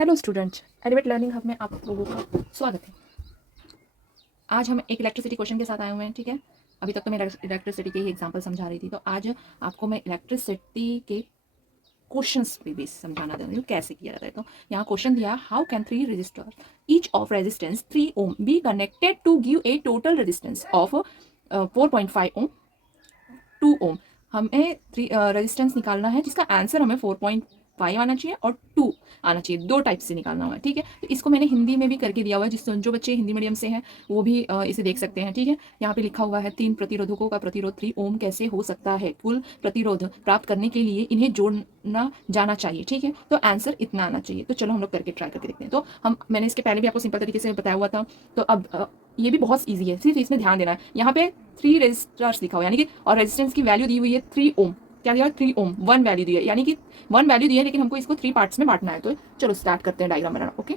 Hello students, elevate learning hub में आप लोगों का स्वागत है। आज हम एक इलेक्ट्रिसिटी क्वेश्चन के साथ आए हुए हैं। ठीक है, अभी तक तो मैं इलेक्ट्रिसिटी के ही एग्जांपल समझा रही थी, तो आज आपको मैं इलेक्ट्रिसिटी के क्वेश्चंस पे भी समझाना दे रही हूँ कैसे किया जाता है। तो यहाँ क्वेश्चन दिया, how can three register each of resistance 3 ohm be connected to give a total resistance of 4.5 ohm 2 ohm. हमें थ्री रेजिस्टेंस निकालना है जिसका आंसर हमें 4.5 आना चाहिए और 2 आना चाहिए। दो टाइप से निकालना हुआ है। ठीक है, तो इसको मैंने हिंदी में भी करके दिया हुआ है, जिस जो बच्चे हिंदी मीडियम से हैं वो भी इसे देख सकते हैं। ठीक है, यहाँ पे लिखा हुआ है 3 प्रतिरोधकों का प्रतिरोध 3 ओम कैसे हो सकता है, कुल प्रतिरोध प्राप्त करने के लिए इन्हें जोड़ना जाना चाहिए। ठीक है, तो आंसर इतना आना चाहिए। तो चलो हम लोग करके ट्राई करके देखते हैं। तो मैंने इसके पहले भी आपको सिंपल तरीके से बताया हुआ था, तो अब ये भी बहुत ईजी है, सिर्फ इसमें ध्यान देना है। यहाँ पे 3 रेजिस्टर्स लिखा हुआ है, यानी कि और रेजिस्टेंस की वैल्यू दी हुई है 3 ओम। क्या दिया है? 3 ओम। 1 वैल्यू दी है, यानी कि 1 वैल्यू दी है, लेकिन हमको इसको 3 पार्ट्स में बांटना है। तो चलो स्टार्ट करते हैं डायग्राम बनाना। ओके,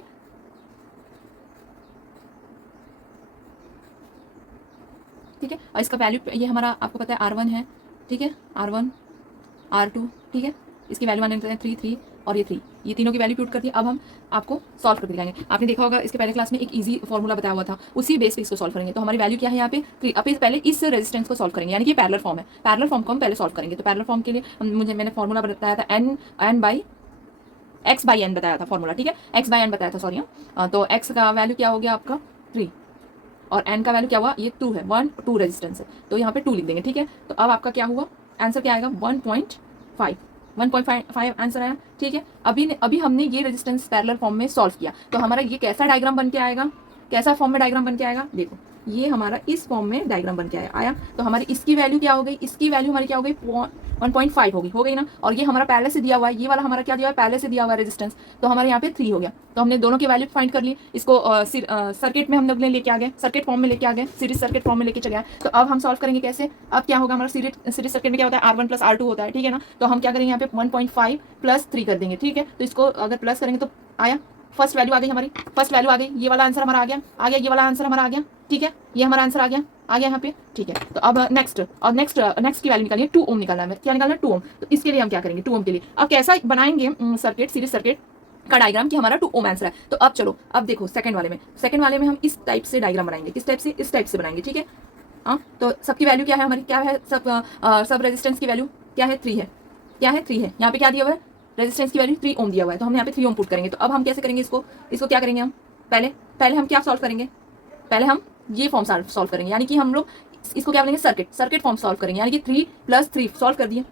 ठीक है, और इसका वैल्यू ये हमारा आपको पता है R1 है। ठीक है, R1 R2, ठीक है, इसकी वैल्यू मान लेते हैं 3 3 और ये 3, ये तीनों की वैल्यू पुट कर दी। अब हम आपको सॉल्व करके दिखाएंगे। आपने देखा होगा इसके पहले क्लास में एक इजी फॉर्मूला बताया हुआ था, उसी बेस पे इसको सॉल्व करेंगे। तो हमारी वैल्यू क्या है यहाँ पे 3। अब पहले इस रेजिस्टेंस को सॉल्व करेंगे, यानी कि पैरेलल फॉर्म है, पैरेलल फॉर्म को हम पहले सॉल्व करेंगे। तो पैरेलल फॉर्म के लिए मैंने फॉर्मूला बताया था N by X by N बताया था फॉर्मूला। ठीक है, एक्स बाई एन बताया था, सॉरी। तो एक्स का वैल्यू क्या हो गया आपका 3 और एन का वैल्यू क्या हुआ, ये 2 है, 1 2 रेजिस्टेंस है, तो यहाँ पे 2 लिख देंगे। ठीक है, तो अब आपका क्या हुआ, आंसर क्या आएगा 1.5 1.5 आंसर आया। ठीक है, अभी हमने ये रेजिस्टेंस पैरेलल फॉर्म में सॉल्व किया, तो हमारा ये कैसा डायग्राम बन के आएगा, कैसा फॉर्म में डायग्राम बन के आएगा, देखो ये हमारा इस फॉर्म में डायग्राम बन के आया। तो हमारी इसकी वैल्यू क्या हो गई, इसकी वैल्यू हमारी क्या हो गई 1.5 हो गई ना। और ये हमारा पहले से दिया हुआ है, ये वाला हमारा क्या दिया हुआ है, पहले से दिया हुआ है रेजिस्टेंस, तो हमारे यहाँ पे 3 हो गया। तो हमने दोनों की वैल्यू फाइंड कर ली। इसको सर्किट में हम लोग ने लेके आ गए, सर्किट फॉर्म में लेके आ गए, सीरीज सर्किट फॉर्म में लेके चले आए। तो अब हम सॉल्व करेंगे कैसे, अब क्या होगा हमारा सीरीज सर्किट में क्या होता है, R1 प्लस R2 होता है। ठीक है ना, तो हम क्या करेंगे यहाँ पे 1.5 प्लस 3 कर देंगे। ठीक है, तो इसको अगर प्लस करेंगे तो आया, फर्स्ट वैल्यू आ गई हमारी, फर्स्ट वैल्यू आ गई, ये वाला आंसर हमारा आ गया, ये वाला आंसर हमारा आ गया। ठीक है, ये हमारा आंसर आ गया यहाँ पे। ठीक है, तो अब नेक्स्ट की वैल्यू निकालिए, 2 ओम निकालना है। क्या निकालना है, 2 ओम। तो इसके लिए हम क्या करेंगे, 2 ओम के लिए अब कैसा बनाएंगे सर्किट, सीरीज सर्किट का डायग्राम कि हमारा 2 ओम आंसर है। तो अब चलो, अब देखो सेकंड वाले में हम इस टाइप से डायग्राम बनाएंगे। किस टाइप से, इस टाइप से बनाएंगे। ठीक है, हाँ, तो सबकी वैल्यू क्या है हमारी, क्या है, सब रेजिस्टेंस की वैल्यू क्या है, 3 है। क्या है, 3 है। यहाँ पे क्या दिया हुआ है, रेजिस्टेंस की वैल्यू 3 ओम दिया हुआ है, तो हम यहाँ पे 3 ओम पुट करेंगे। तो अब हम कैसे करेंगे इसको क्या करेंगे हम, पहले पहले हम क्या सॉल्व करेंगे, पहले हम ये फॉर्म सॉल्व करेंगे, यानी कि हम लोग इसको क्या बोलेंगे, सर्किट फॉर्म सॉल्व करेंगे, यानी कि 3 + 3 सॉल्व कर दिए।